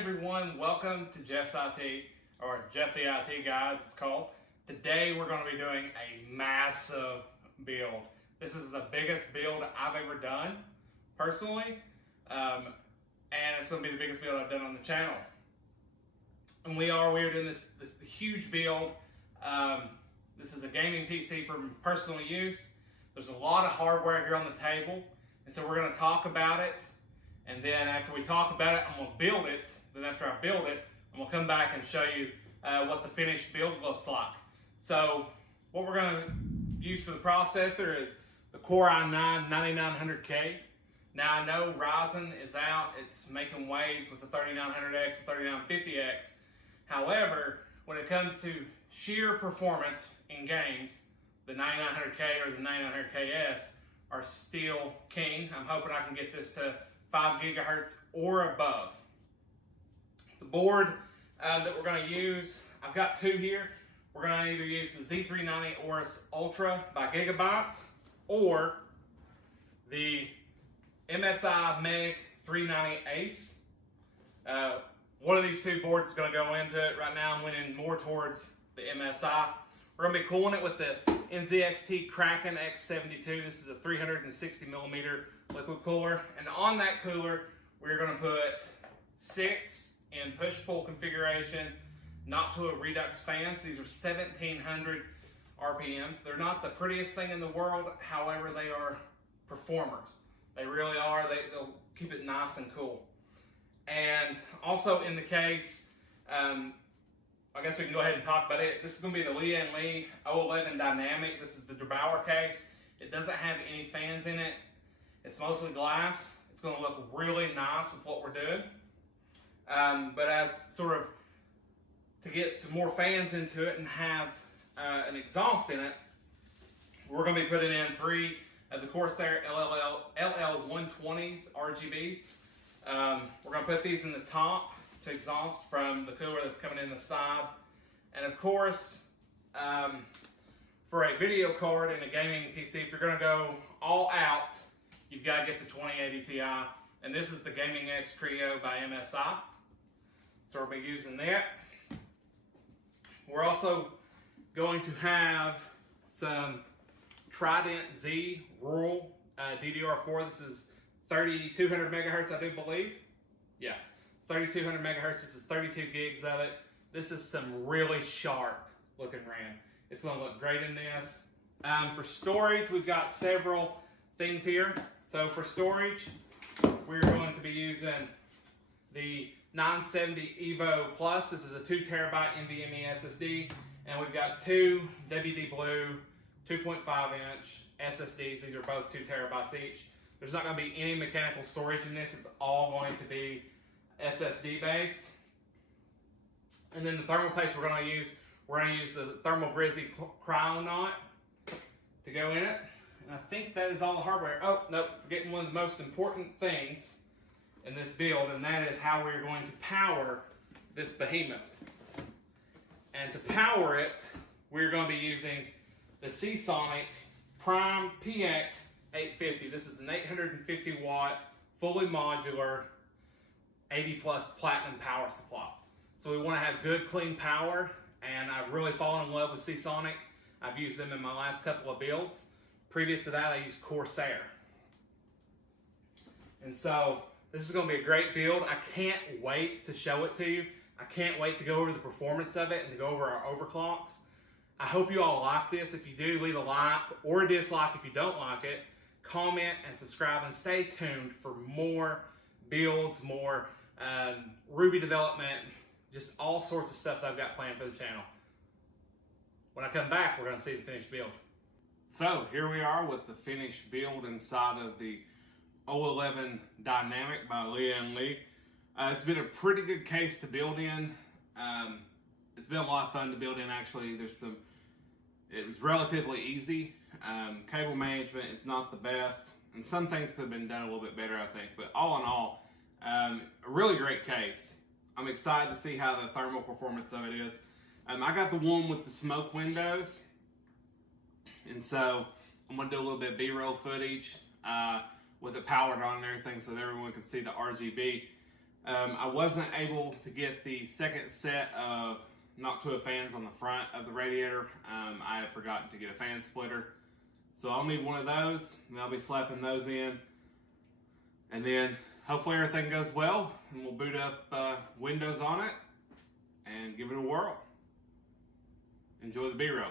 everyone, welcome to Jeff's IT, or Jeff the IT Guy it's called. Today we're going to be doing a massive build. This is the biggest build I've ever done, personally, and it's going to be the biggest build I've done on the channel. And we're doing this huge build. This is a gaming PC for personal use. There's a lot of hardware here on the table, and so we're going to talk about it. And then after we talk about it, I'm going to build it. Then after I build it, I'm going to come back and show you what the finished build looks like. So what we're going to use for the processor is the Core i9 9900K. Now I know Ryzen is out. It's making waves with the 3900X and 3950X. However, when it comes to sheer performance in games, the 9900K or the 9900KS are still king. I'm hoping I can get this to 5 gigahertz or above. The board that we're going to use, I've got two here. We're going to either use the Z390 Aorus Ultra by Gigabyte or the MSI MEG 390 Ace. One of these two boards is going to go into it. Right now I'm leaning more towards the MSI. We're going to be cooling it with the NZXT Kraken X72. This is a 360 millimeter liquid cooler. And on that cooler, we're going to put 6 in push-pull configuration Noctua Redux Fans. These are 1700 RPMs. They're not the prettiest thing in the world. However, they are performers. They really are. They'll keep it nice and cool. And also in the case, I guess we can go ahead and talk about it. This is going to be the Lian 011 Dynamic. This is the DeBauer case. It doesn't have any fans in it. It's mostly glass. It's going to look really nice with what we're doing. But as sort of to get some more fans into it and have an exhaust in it, we're going to be putting in 3 of the Corsair LL120s RGBs. We're going to put these in the top to exhaust from the cooler that's coming in the side. And of course, for a video card and a gaming PC, if you're going to go all out, you've got to get the 2080 Ti. And this is the Gaming X Trio by MSI. So we'll be using that. We're also going to have some Trident Z Rural DDR4. This is 3200 megahertz, I do believe. Yeah, it's 3200 megahertz. This is 32 gigs of it. This is some really sharp looking RAM. It's going to look great in this. For storage, we've got several things here. So for storage, we're going to be using the 970 Evo Plus. This is a 2 terabyte NVMe SSD. And we've got 2 WD Blue 2.5 inch SSDs. These are both 2 terabytes each. There's not going to be any mechanical storage in this. It's all going to be SSD based. And then the thermal paste we're going to use the Thermal Grizzly Cryonaut to go in it. And I think that is all the hardware. Oh, no, forgetting one of the most important things in this build, and that is how we're going to power this behemoth. And to power it, we're going to be using the Seasonic Prime PX 850. This is an 850 watt, fully modular, 80 plus platinum power supply. So we want to have good, clean power, and I've really fallen in love with Seasonic. I've used them in my last couple of builds. Previous to that, I used Corsair. And so this is going to be a great build. I can't wait to show it to you. I can't wait to go over the performance of it and to go over our overclocks. I hope you all like this. If you do, leave a like or a dislike if you don't like it. Comment and subscribe, and stay tuned for more builds, more Ruby development, just all sorts of stuff that I've got planned for the channel. When I come back, we're going to see the finished build. So here we are with the finished build inside of the 011 Dynamic by Lian. It's been a pretty good case to build in. It's been a lot of fun to build in, actually. It was relatively easy. Cable management is not the best, and some things could have been done a little bit better, I think. But all in all, a really great case. I'm excited to see how the thermal performance of it is. I got the one with the smoke windows, and so I'm going to do a little bit of B-roll footage with it powered on and everything so that everyone can see the RGB. I wasn't able to get the second set of Noctua fans on the front of the radiator. I have forgotten to get a fan splitter. So I'll need one of those, and I'll be slapping those in. And then hopefully everything goes well, and we'll boot up Windows on it and give it a whirl. Enjoy the B-roll.